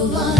you.